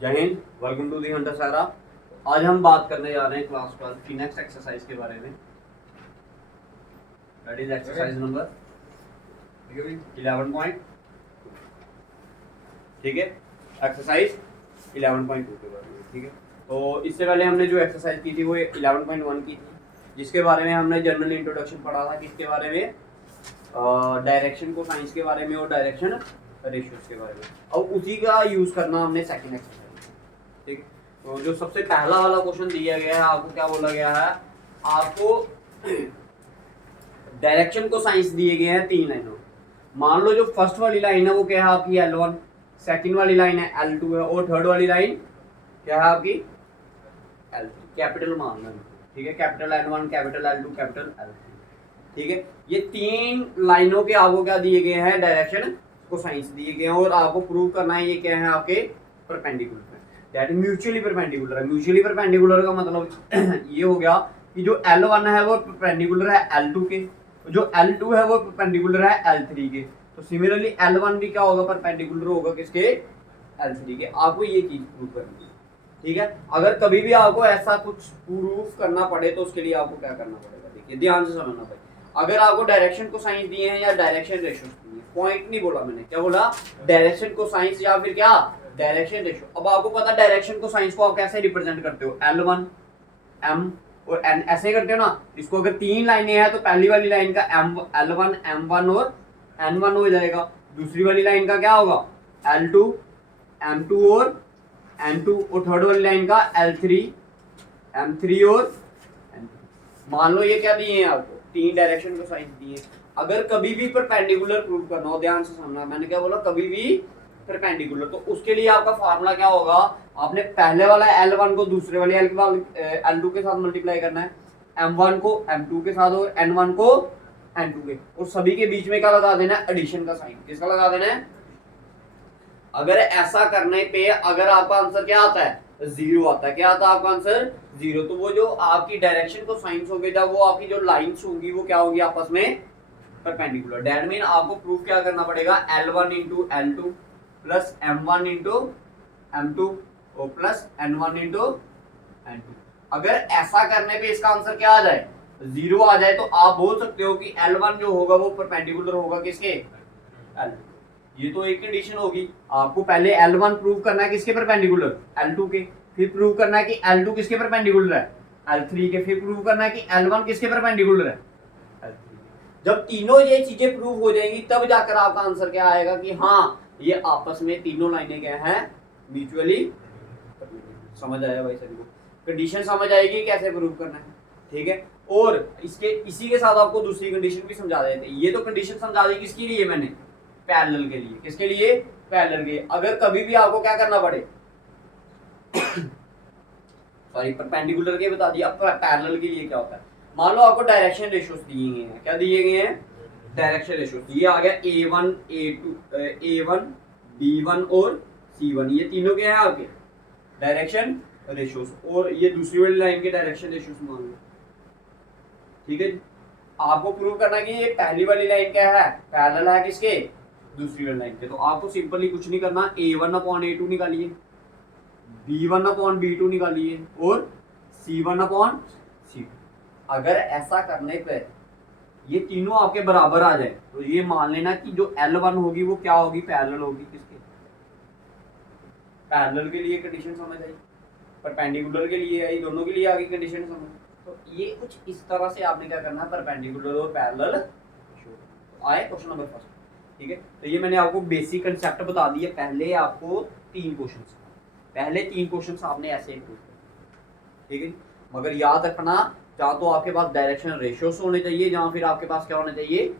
जय हिंद, welcome to the hunter Sara. आज हम बात करने जा रहे हैं क्लास 12 की नेक्स्ट एक्सरसाइज के बारे में। That is exercise number 11 point, ठीक है, एक्सरसाइज 11.2 के बारे में। ठीक है, तो इससे पहले हमने जो एक्सरसाइज की थी वो 11.1 की थी, जिसके बारे में हमने जनरल इंट्रोडक्शन पढ़ा था। किसके बारे में? डायरेक्शन को साइंस के बारे में और डायरेक्शन रेशियोज के बारे में। अब उसी का यूज करना हमने सेकंड एक्सरसाइज। ठीक, तो जो सबसे पहला वाला क्वेश्चन दिया गया है, आपको क्या बोला गया है? आपको डायरेक्शन को साइंस दिए गए हैं 3 लाइनों। मान लो जो फर्स्ट वाली लाइन है वो क्या है आपकी L1, सेकंड वाली लाइन है L2 है, और थर्ड वाली लाइन क्या है आपकी L3। कैपिटल मान लो, ठीक है, capital N1, capital L2, capital L3। ठीक है, ये 3 लाइनों के आपको क्या दिए गए हैं? डायरेक्शन को साइंस दिए गए हैं, और आपको प्रूव करना है ये क्या है आपके परपेंडिकुलर है, दैट म्यूचुअली परपेंडिकुलर है। म्यूचुअली परपेंडिकुलर का मतलब ये हो गया कि जो L1 है वो परपेंडिकुलर है L2 के, जो L2 है वो परपेंडिकुलर है L3 के। तो सिमिलरली L1 भी क्या होगा? परपेंडिकुलर होगा किसके? L3 के। आपको ये चीज प्रूव करनी है। ठीक है, अगर कभी भी आपको ऐसा कुछ प्रूफ करना पड़े तो उसके लिए आपको क्या करना पड़ेगा? देखिए ध्यान से समझना पड़ेगा। अगर आपको डायरेक्शन को साइंस दिए हैं या डायरेक्शन रेशियो दिए हैं, पॉइंट नहीं बोला मैंने, क्या बोला? डायरेक्शन को साइंस या फिर क्या? Direction ratio. अब आपको पता डायरेक्शन को साइंस को आप कैसे रिप्रेजेंट करते हो? L1 M और N ऐसे करते हो ना। इसको अगर 3 लाइनें हैं तो पहली वाली लाइन का L1 M1 और N1 हो जाएगा। दूसरी वाली लाइन का क्या होगा? L2 M2 और N2, और थर्ड वाली लाइन का L3 M3 और N3। मान लो ये क्या दिए हैं आपको? 3 डायरेक्शन को साइंस दिए। अगर कभी भी परपेंडिकुलर प्रूव करना हो, ध्यान से समझना, मैंने क्या बोला? कभी भी परपेंडिकुलर, तो उसके लिए आपका फार्मूला क्या होगा? आपने पहले वाला L1 को दूसरे वाले L2 के साथ मल्टीप्लाई करना है, M1 को M2 के साथ और N1 को N2 के, और सभी के बीच में क्या लगा देना है? एडिशन का साइन। किसका लगा देना है? अगर ऐसा करने पे अगर आपका आंसर क्या आता है? 0 आता है। क्या आता है आपका आंसर? 0। तो वो जो आपकी डायरेक्शन को साइंस होगी, जब वो आपकी जो लाइंस होंगी वो क्या होगी? आपस में परपेंडिकुलर। दैट मीन आपको प्रूफ क्या करना पड़ेगा? L1 into L2 plus M1 into M2 और प्लस N1 इंटू N2। अगर ऐसा करने पे इसका आंसर क्या आ जाए? 0 आ जाए, तो आप बोल सकते हो कि L1 जो होगा वो परपेंडिकुलर होगा किसके? L2। ये तो एक कंडीशन होगी। आपको पहले L1 प्रूव करना है किसके परपेंडिकुलर? L2 के। फिर प्रूव करना है कि L2 किसके परपेंडिकुलर है? L3 के। फिर प्रूव करना है कि L1 किसके परपेंडिकुलर है? L3 के। जब तीनों ये चीजें प्रूव हो जाएंगी तब जाकर आपका आंसर क्या आएगा कि हाँ ये आपस में तीनों लाइनें क्या हैं? म्यूचुअली। समझ आया भाई सभी को? कंडीशन समझ आएगी कैसे प्रूव करना है। ठीक है, और इसके इसी के साथ आपको दूसरी कंडीशन भी समझा देते हैं। ये तो कंडीशन समझा दी किसके लिए मैंने? पैरेलल के लिए। किसके लिए? पैरेलल के लिए। अगर कभी भी आपको क्या करना पड़े सॉरी परपेंडिकुलर के बता दिया, अब पैरेलल के लिए क्या होता है? मान लो आपको डायरेक्शन रेशियोज दिए गए हैं। क्या दिए गए हैं? Direction ratios. ये आ गया A1 A2 A1 B1 और C1, ये तीनों क्या है आपके डायरेक्शन रेशियोज, और ये दूसरी वाली लाइन के डायरेक्शन रेशियोज मान लो। ठीक है, आपको प्रूव करना कि ये पहली वाली लाइन क्या है? पैरेलल है किसके? दूसरी वाली लाइन के। तो आपको सिंपली कुछ नहीं करना, A1 अपॉन A2 निकालिए, B1 अपॉन B2 निकालिए, और C1 अपॉन C2। अगर ऐसा करने पर ये तीनों आपके बराबर आ जाए तो ये मान लेना कि जो L1 होगी वो क्या होगी? पैरेलल होगी किसके? पैरेलल के लिए कंडीशन समझ आई, परपेंडिकुलर के लिए आई, दोनों के लिए आगे कंडीशन समझ। तो ये कुछ इस तरह से आपने क्या करना है? परपेंडिकुलर और पैरेलल आए क्वेश्चन नंबर फर्स्ट। ठीक है, तो ये मैंने आपको बेसिक कंसेप्ट बता दिया। पहले आपको 3 क्वेश्चन, पहले 3 क्वेश्चन आपने ऐसे ही ठीक है, मगर याद रखना जहाँ तो आपके पास डायरेक्शन रेशियोस होने चाहिए, जहाँ फिर आपके पास क्या होना चाहिए?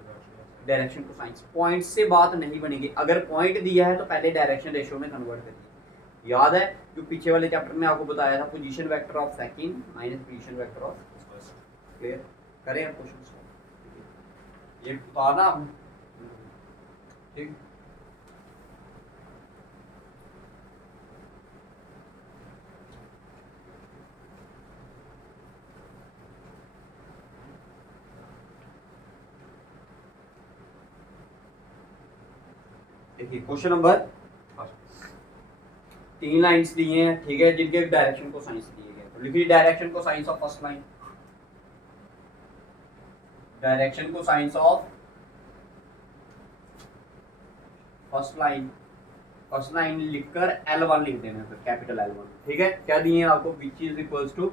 डायरेक्शन को साइंस। पॉइंट से बात नहीं बनेगी। अगर पॉइंट दिया है तो पहले डायरेक्शन रेशियो में कन्वर्ट करिए। याद है जो पीछे वाले चैप्टर में आपको बताया था, position vector of second minus position vector of first. Clear? करें आप क्वेश्चन ये बताना आप। ठीक, देखिए क्वेश्चन नंबर तीन लाइंस दिए हैं, ठीक है, जिनके डायरेक्शन को साइंस दिए गए। तो लिखिए direction cosines of first line, direction cosines of first line, first line लिखकर L1 लिख देना, फिर कैपिटल L1, ठीक है। क्या दिए हैं आपको, विच इज इक्वल्स टू,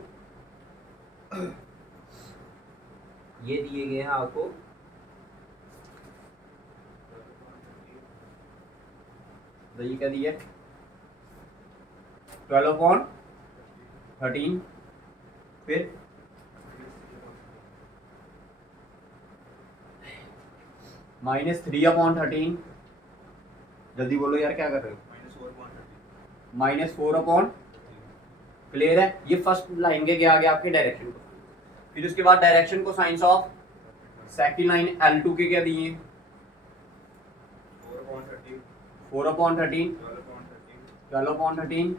ये दिए गए हैं आपको ये क्या दिया 12/13, फिर -3/13, जल्दी बोलो यार क्या कर रहे हो, -4/, क्लियर है। ये फर्स्ट लाइन के क्या आ गया आपके डायरेक्शन को, फिर उसके बाद direction cosines of second line L2 के क्या दिए 4/13, 12/13,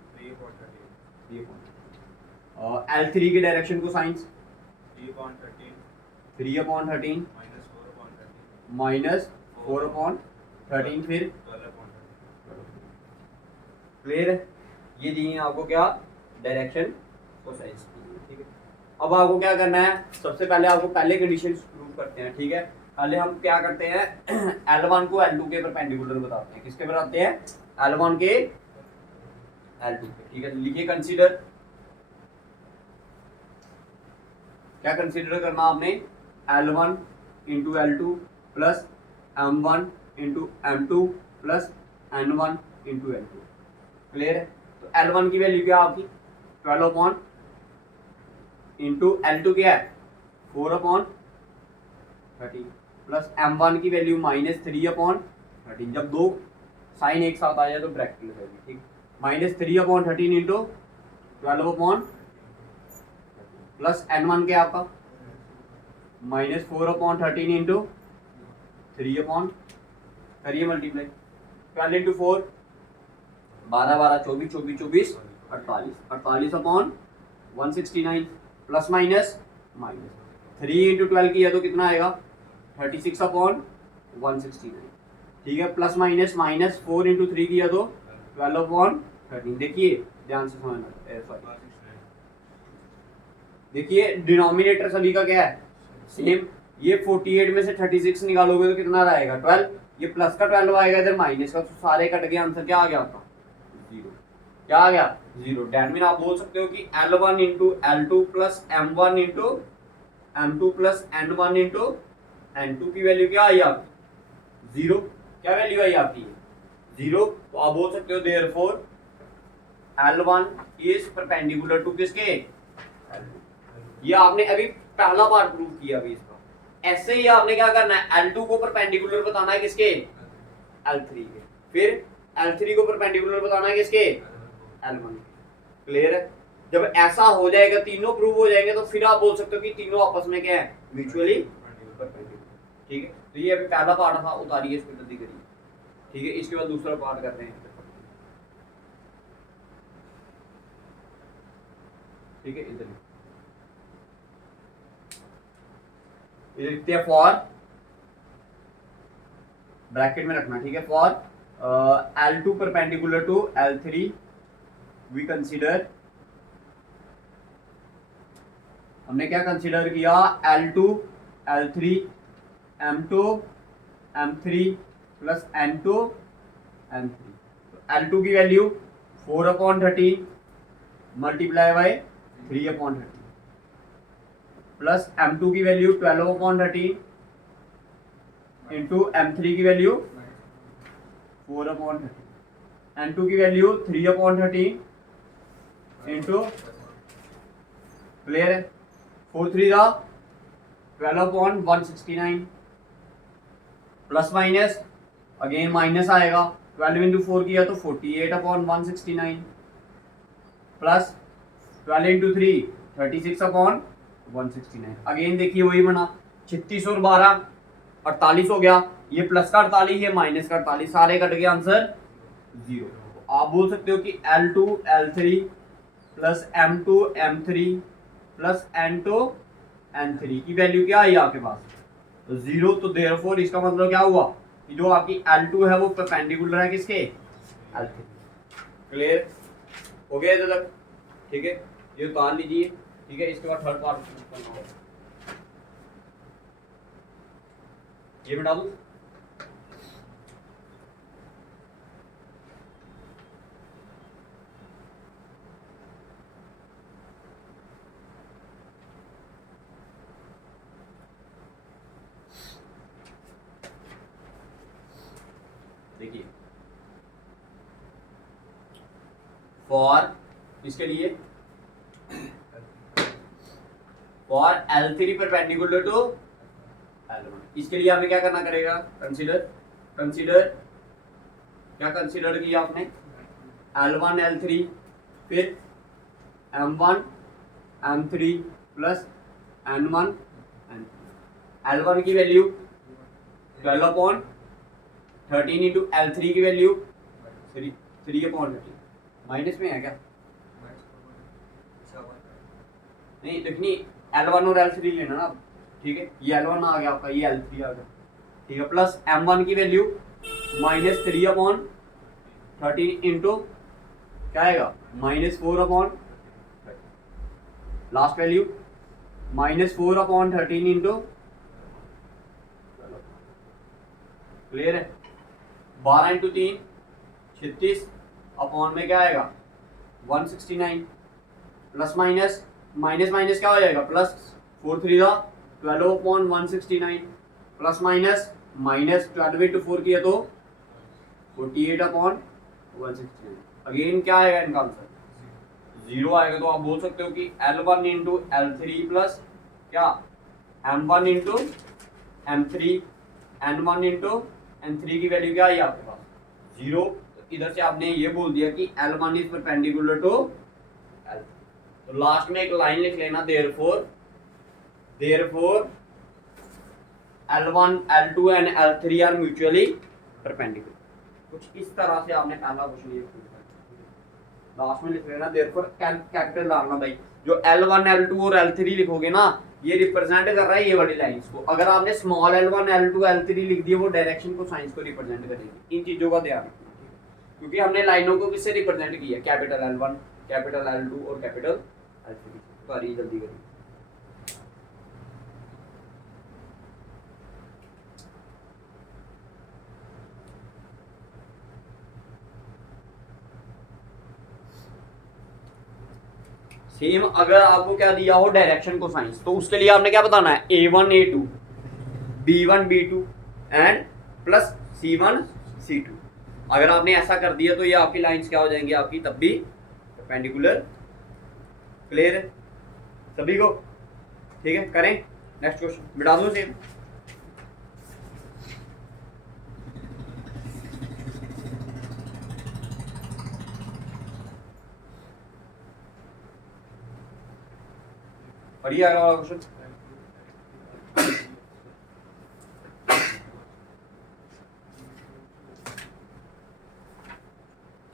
और L3 के डायरेक्शन को साइंस 3/13, -4/13, फिर क्लियर है। ये दिए हैं आपको क्या डायरेक्शन को साइंस, ठीक है। अब आपको क्या करना है, सबसे पहले आपको पहले कंडीशन प्रूव करते हैं, ठीक है। पहले हम क्या करते हैं L1 को L2 के परपेंडिकुलर बताते हैं, किसके बताते हैं, L1 के L2 के, ठीक है। लिखिए कंसीडर, क्या कंसीडर करना आपने, L1 into L2 plus M1 into M2 plus N1 into N2, clear है। तो L1 की वैल्यू क्या आपकी 12 इंटू L2 क्या है 4/13 प्लस M1 की वैल्यू -3/13, जब दो साइन एक साथ आ जाए तो ब्रैकेट लगाएंगे, ठीक, -3/13 इंटू 12 प्लस N1 क्या आपका -4/13 इंटू 3/, करिए multiply, 12 into 4 12 12 24 24 24 48, 48/169 plus minus 3 into 12 किया तो कितना आएगा 36/169, ठीक है। प्लस माइनस -4 इंटू 3 किया तो 12/13, देखिए ध्यान से समझना, सॉरी देखिए डिनोमिनेटर सभी का क्या है सेम, ये 48 में से 36 निकालोगे तो कितना आएगा 12, ये प्लस का 12 आएगा, इधर माइनस का, तो सारे कट गए, आंसर क्या आ गया आपका 0, क्या आ गया 0। डैट मीन आप बोल सकते हो कि L1 into L2 plus M1 into M2 plus N1 into N2 की वैल्यू क्या आई आपकी 0, क्या वैल्यू आई आपकी 0। तो आप बोल सकते हो therefore L1 is perpendicular to किसके, ये आपने अभी पहला पार्ट प्रूव किया अभी इसका। ऐसे ही आपने क्या करना है, L2 को परपेंडिकुलर बताना है किसके L3 के, फिर L3 को परपेंडिकुलर बताना है किसके L1 के, क्लियर है। जब ऐसा हो जाएगा, तीनों प्रूव हो जाएंगे, तो फिर आप बोल सकते हो कि तीनों आपस में क्या है म्यूचुअली परपेंडिकुलर, ठीक है। तो ये अभी पहला पार्ट था, उतारिए इसको जल्दी करिए, ठीक है। इसके बाद दूसरा पार्ट करते हैं, ठीक है। इधर लिखते हैं फॉर, ब्रैकेट में रखना, ठीक है। For L2 perpendicular to L3 we consider, हमने क्या कंसीडर किया L2 L3 M2 M3 plus N2 M3। तो L2 की value 4/13 multiply by 3/13 plus M2 की वैल्यू 12/13 इंटू M3 की वैल्यू 4/13, N2 की वैल्यू 3/13 इंटू, क्लियर है, 4 3 12/169 प्लस माइनस, अगेन माइनस आएगा, 12 इंटू 4 किया तो 48/169 प्लस 12 इंटू 3 36/169, अगेन देखिए वही बना 36 और 12 48 हो गया, ये प्लस का 48 ये माइनस का 48, सारे कट गए, आंसर 0। तो आप बोल सकते हो कि L2 L3 plus M2 M3 plus N2 N3 की वैल्यू क्या आई आपके पास 0। तो देयरफॉर इसका मतलब क्या हुआ कि जो आपकी L2 है वो परपेंडिकुलर है किसके L3, क्लियर। हो गया इधर तक, ठीक है। ये उतार लीजिए, ठीक है। इसके बाद थर्ड पार्ट करना होगा, ये मिटा दूं। देखिए फॉर इसके लिए for L3 perpendicular to L1, इसके लिए हमें क्या करना करेगा, कंसीडर क्या कंसीडर किया आपने, L1 L3, फिर M1 M3 plus N1 N3। L1 की वैल्यू 12/13 इंटू L3 की वैल्यू 3/13 माइनस में है क्या, नहीं देखनी L1 और L3 लेना ना, ठीक है। ये L1 आ गया आपका, ये L3 आ गया, ठीक है। प्लस M1 की वैल्यू -3/13 इंटू क्या आएगा, -4/13, लास्ट वैल्यू -4/13 इंटू, क्लियर है। 12 इंटू 3 36 अपॉन में क्या आएगा 169, प्लस माइनस माइनस माइनस क्या हो जाएगा plus, 4 3 12/169, plus minus minus 12 into 4 किया तो 48/169। अगेन क्या आएगा इनका आंसर, 0 आएगा। तो आप बोल सकते हो कि L1 इंटू L3 प्लस क्या M1 into M3 N1 into N3 की वैल्यू क्या आई आपके पास 0। तो इधर से आपने ये बोल दिया कि L1 is perpendicular to L। तो लास्ट में एक लाइन लिख लेना, therefore L1 L2 and L3 are mutually perpendicular. कुछ इस तरह से आपने पहला क्वेश्चन ये लास्ट में लिख लेना, देयरफॉर कैपिटल डालना भाई। जो L1 L2 और L3 लिखोगे ना, ये रिप्रेजेंट कर रहा है ये वाली लाइंस को। अगर आपने स्मॉल L1 L2 L3 लिख दिया, वो डायरेक्शन को साइंस को रिप्रेजेंट करेगी। इन चीजों का ध्यान रखना, क्योंकि हमने लाइनों को किससे रिप्रेजेंट किया, कैपिटल L1 कैपिटल L2 और कैपिटल L3। करिए जल्दी करिए। सेम अगर आपको क्या दिया हो डायरेक्शन को साइंस, तो उसके लिए आपने क्या बताना है, A1 A2 B1 B2 and plus C1 C2। अगर आपने ऐसा कर दिया तो ये आपकी लाइंस क्या हो जाएंगी आपकी तब भी परपेंडिकुलर। क्लियर है सभी को, ठीक है। करें नेक्स्ट क्वेश्चन, मिटा दो सेम। पढ़िए अगला वाला क्वेश्चन।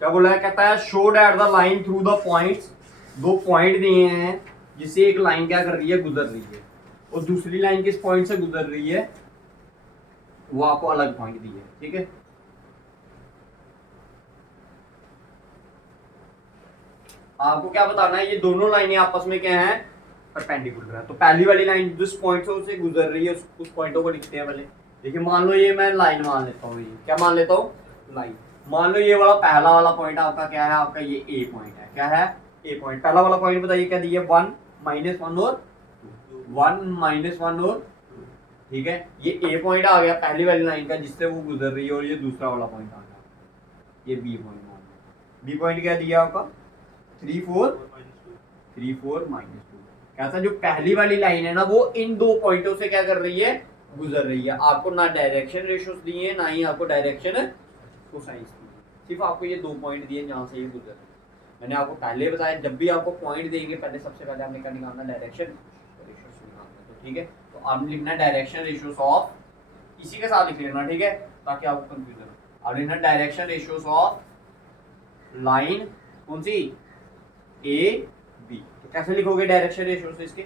क्या बोला है, कहता है show that the line through the points. दो पॉइंट दिए हैं जिससे एक लाइन क्या कर रही है, गुजर रही है, और दूसरी लाइन किस पॉइंट से गुजर रही है वो आपको अलग पॉइंट दी है, ठीक है। आपको क्या बताना है, ये दोनों लाइनें आपस में क्या हैं, परपेंडिकुलर है। तो पहली वाली लाइन जिस पॉइंट से गुजर रही है उस पॉइंटों को लिखते हैं पहले। देखिए मान लो ये मैं लाइन मान लेता हूँ, ये क्या मान लेता हूँ, लाइन। मान लो ये वाला पहला वाला पॉइंट आपका क्या है, आपका ये ए पॉइंट है। क्या है, ए पॉइंट। पहला वाला पॉइंट बताइए क्या दिया, 1 -1 और 1 -1 और, ठीक है। ये ए पॉइंट आ गया पहली वाली लाइन का जिससे वो गुजर रही है, और ये दूसरा वाला पॉइंट आ गया, ये बी पॉइंट मान लो। बी पॉइंट क्या दिया आपका 3 4 3 4 -2। कैसा, जो पहली वाली लाइन है ना वो इन दो पॉइंटों से क्या कर रही है, गुजर रही है। आपको ना डायरेक्शन रेशियोस दिए, ना ही आपको डायरेक्शन कोसाइंस दी, सिर्फ आपको ये दो पॉइंट दिए जहां से ये गुजर रही है। मैंने आपको पहले बताया, जब भी आपको पॉइंट देंगे पहले सबसे पहले आपने क्या निकालना, डायरेक्शन रेशियोस निकालना। तो ठीक है, तो आपने लिखना डायरेक्शन रेशियोस ऑफ, इसी के साथ लिख लेना, ठीक है, ताकि आपको कंफ्यूजन हो। आप लिखना डायरेक्शन रेशियोस ऑफ लाइन कौन सी, ए बी। तो कैसे लिखोगे डायरेक्शन रेशियोस इसके,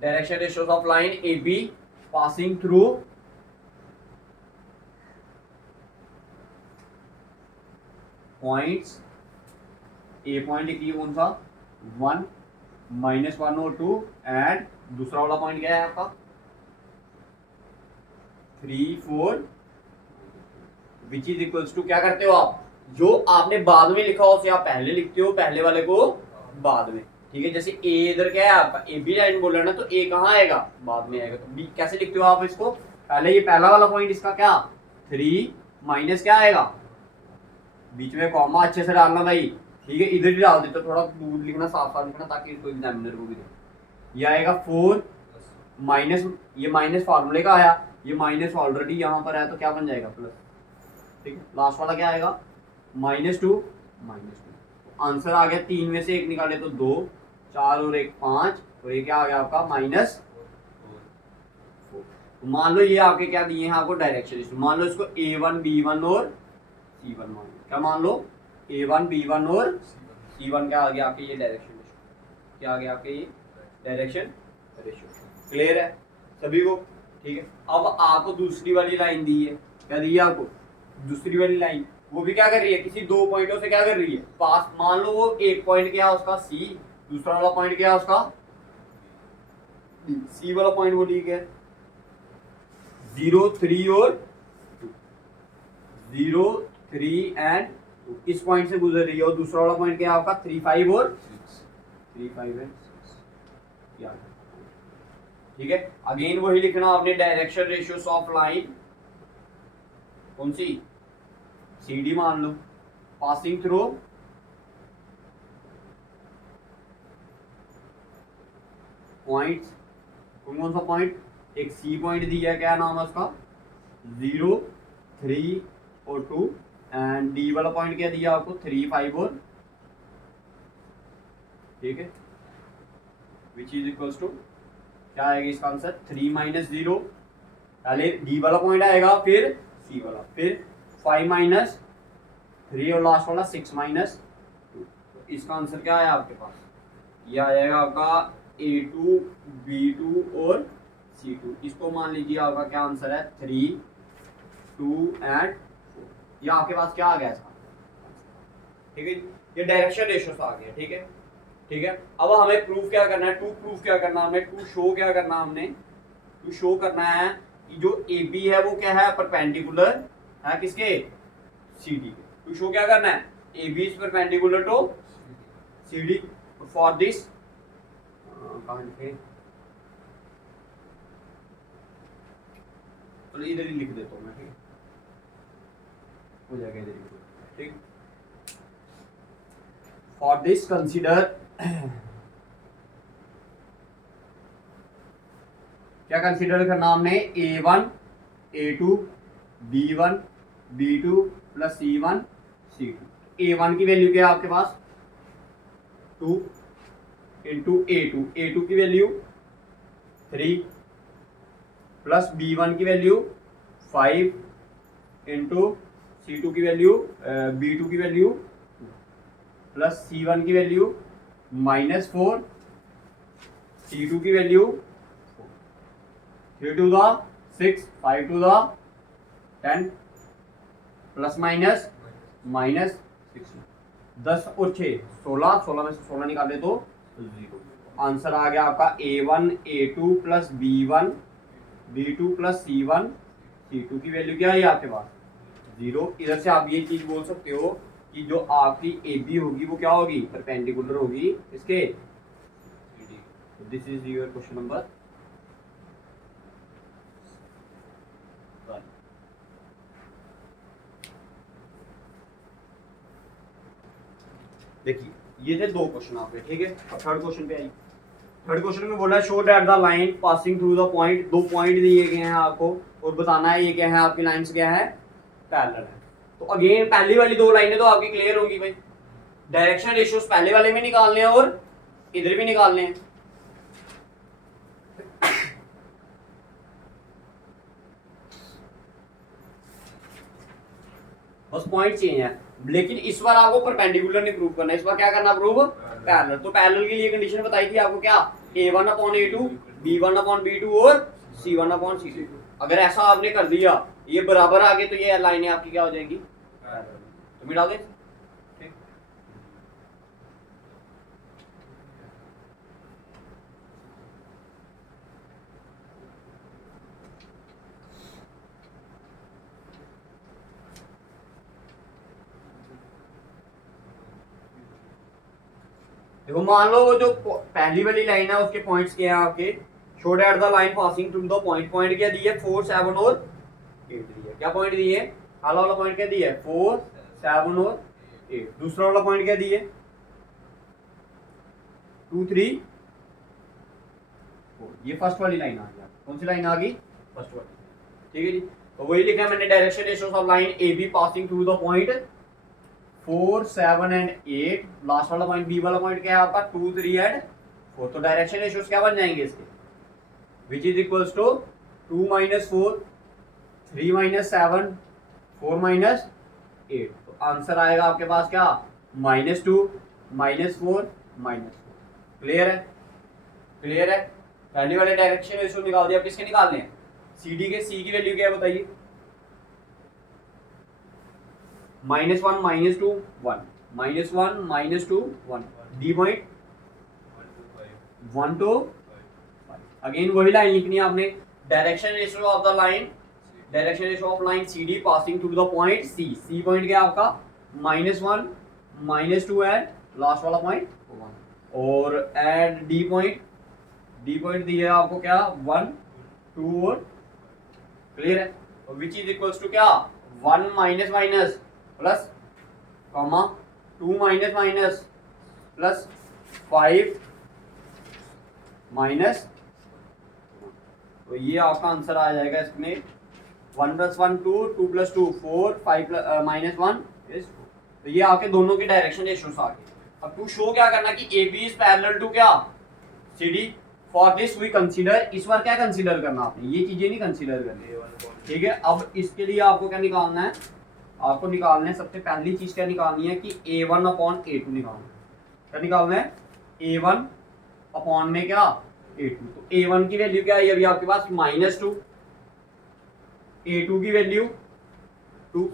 direction ratios of line A be passing through points A point लिख लिया कौन सा 1 -1 और 2 एंड दूसरा वाला पॉइंट क्या है आपका 3 4 विच इज इक्वल्स टू क्या करते हो आप जो आपने बाद में लिखा उसे आप पहले लिखते हो पहले वाले को बाद में ठीक है। जैसे ए इधर क्या है आपका ए बी लाइन बोल रहे ना तो ए कहाँ आएगा बाद में आएगा तो बी कैसे लिखते हो आप इसको पहले ये पहला वाला पॉइंट इसका क्या 3 माइनस क्या आएगा बीच में कॉमा अच्छे से डालना भाई ठीक है इधर ही डाल देते थोड़ा दूर लिखना साफ साफ लिखना ताकि इसको एग्जामिनर को भी दे। ये आएगा 4 माइनस ये माइनस फार्मूले का आया ये माइनस ऑलरेडी यहाँ पर है तो क्या बन जाएगा प्लस ठीक है। लास्ट वाला क्या आएगा -2 आंसर आ गया 3 में से 1 निकाले तो 2 4 और 1 5 तो ये क्या आ गया आपका -4। मान लो ये आपके क्या दिए हैं आपको डायरेक्शन मान लो इसको A1 B1 और C1 मान लो क्या मान लो A1 B1 और C1 क्या आ गया आपके ये डायरेक्शन क्या आ गया आपके ये डायरेक्शन रेशियो क्लियर है सभी को ठीक है। अब आपको दूसरी वाली लाइन दी है क्या दी है आपको दूसरी वाली लाइन वो भी क्या कर रही है किसी दो पॉइंटों से क्या कर रही है पास मान लो वो एक पॉइंट क्या है उसका C दूसरा वाला पॉइंट क्या है उसका C वाला पॉइंट वो ठीक है 0 3 और 0 3 एंड इस पॉइंट से गुजर रही है और दूसरा वाला पॉइंट क्या है आपका 3 5 और 3 5 एंड 6 ठीक है। अगेन वही लिखना आपने डायरेक्शन रेशियोस ऑफ लाइन कौन सी CD मान लो पासिंग थ्रू पॉइंट्स कौन सा पॉइंट एक C पॉइंट दिया क्या नाम है उसका 0 3 और 2 एंड D वाला पॉइंट क्या दिया आपको 3 5 और ठीक है विच इज इक्वल्स टू क्या आएगा इसका आंसर 3 -0 पहले D वाला पॉइंट आएगा फिर C वाला फिर 5 -3 और लास्ट वाला 6 -2 तो इसका आंसर क्या है आपके पास ये आएगा आपका A2 B2 और C2 इसको मान लीजिए आपका क्या आंसर है 3 2 एंड 4 ये आपके पास क्या आ गया इसका ठीक है ये डायरेक्शन रेशियोस आ गया ठीक है। अब हमें प्रूफ क्या करना है टू प्रूफ क्या करना है हमें टू शो क्या करना है हमने टू शो करना है कि जो AB है वो क्या है परपेंडिकुलर है किसके CD के टू शो क्या करना है AB is perpendicular to CD for this तो इधर ही लिख देता हूँ मैं ठीक हो जाएगा इधर ही ठीक फॉर दिस कंसीडर क्या कंसीडर करना हमने A1 A2 B1 B2 plus C1 C2 A1 की वैल्यू क्या है आपके पास 2 इंटू A2 की वैल्यू 3 प्लस B1 की वैल्यू 5 इंटू C2 की वैल्यू B2 की वैल्यू प्लस C1 की वैल्यू -4 C2 की value 3 to the 6 5 to the 10 plus minus -6 10 और 6 16 में से 16 निकाले तो 0 आंसर आ गया आपका A1 A2 plus B1 B2 plus C1 C2 की वैल्यू क्या है आपके पास 0। इधर से आप ये चीज बोल सकते हो कि जो आपकी AB होगी वो क्या होगी परपेंडिकुलर होगी इसके this is your question number देखिए ये थे दो क्वेश्चन आपके ठीक है। अब थर्ड क्वेश्चन पे आई थर्ड क्वेश्चन में बोला show that the line passing through the point दो पॉइंट दिए गए हैं आपको और बताना है ये क्या है आपकी लाइंस क्या है पैरेलल है। तो अगेन पहली वाली दो लाइनें तो आपकी क्लियर होंगी भाई डायरेक्शन रेशियोस पहले वाले में निकालने हैं और इधर भी निकालने हैं। बस पॉइंट चेंज है लेकिन इस बार आपको परपेंडिकुलर नहीं प्रूव करना इस बार क्या करना प्रूव पैरेलल। तो पैरेलल के लिए कंडीशन बताई थी आपको क्या A1/A2 B1/B2 और C1/C2। अगर ऐसा आपने कर दिया ये बराबर आ गए तो ये लाइनें आपकी क्या हो जाएगी तो मिटा दे देखो मान लो वो जो पहली वाली लाइन है उसके पॉइंट्स क्या है आपके, show that the line passing through the point, point क्या दिए 4 7 और 8 दिए, क्या पॉइंट दिए, पहला वाला पॉइंट क्या दिया 4 7 और 8, दूसरा वाला पॉइंट क्या दिए 2 3 4, ये फर्स्ट वाली लाइन आ गई, कौन सी लाइन आ गई, फर्स्ट वाली, ठीक है जी। तो वही लिखा है मैंने, direction ratios of line A be passing through the point 4 7 and 8, last वाला पॉइंट बी वाला पॉइंट क्या है आपका 2 3 एंड 4, तो डायरेक्शन रेशियोस क्या बन जाएंगे इसके, विच इज इक्वल्स टू 2 - 4 3 - 7 4 - 8, तो आंसर आएगा आपके पास क्या -2 -4 -4। क्लियर है, क्लियर है। पहले वाले डायरेक्शन रेशियो निकाल दिया, अब किसके निकालने हैं, सी डी के, सी की वैल्यू क्या है बताइए, -1 -2 1 -1 -2 1, डी पॉइंट 1 to 5, अगेन वही लाइन लिखनी है आपने, direction ratio of the line, direction ratio of line C D passing through the point C, C point क्या है आपका -1 -2 एंड लास्ट वाला पॉइंट 1, और and D point, D point दिया है आपको क्या 1 2 और, क्लियर है, और विच इज इक्वल्स टू क्या 1 minus minus plus comma 2 minus minus plus 5 minus, तो ये आपका आंसर आ जाएगा इसमें 1 + 1 2 2 + 2 4 5 - 1 is 4, तो ये आपके दोनों के डायरेक्शन रेशियोस आ गए। अब टू शो क्या करना कि A B is parallel to क्या C D, for this we consider, इस बार क्या कंसीडर करना आपने, ये चीजें नहीं कंसीडर करनी, ठीक है। अब इसके लिए आपको क्या निकालना है, आपको निकालना है सबसे पहली चीज क्या निकालनी है कि A1/A2 निकालना है, क्या निकालना है A1 अपॉन में क्या A2, तो A1 की वैल्यू क्या है अभी आपके पास -2, A2 की वैल्यू 2,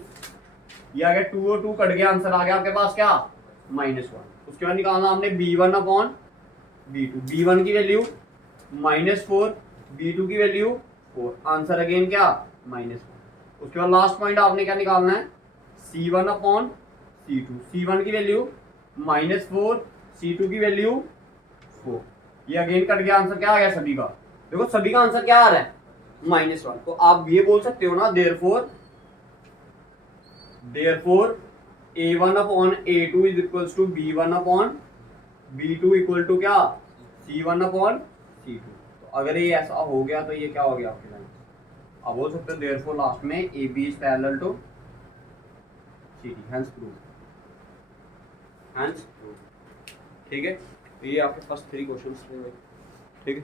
ये आ गया 2 और 2 कट गया, आंसर आ गया आपके पास क्या -1। उसके बाद निकालना हमने B1/B2, B1 की वैल्यू -4, B2 की वैल्यू 4, आंसर अगेन क्या -1। उसके बाद लास्ट पॉइंट आपने क्या निकालना है C1/C2, C1 की वैल्यू -4, C2 की वैल्यू 4, ये अगेन कट गया, आंसर क्या आ गया सभी का, देखो सभी का आंसर क्या आ रहा है -1, तो आप ये बोल सकते हो ना therefore A1/A2 is equals to B1/B2 equal to क्या C1/C2, तो अगर ये ऐसा हो गया तो ये क्या हो गया आपके लाइन, आप बोल सकते हो देयरफॉर लास्ट में A B is parallel to C D, hence prove, ठीक है। तो ये आपके फर्स्ट 3 क्वेश्चंस थे, ठीक है।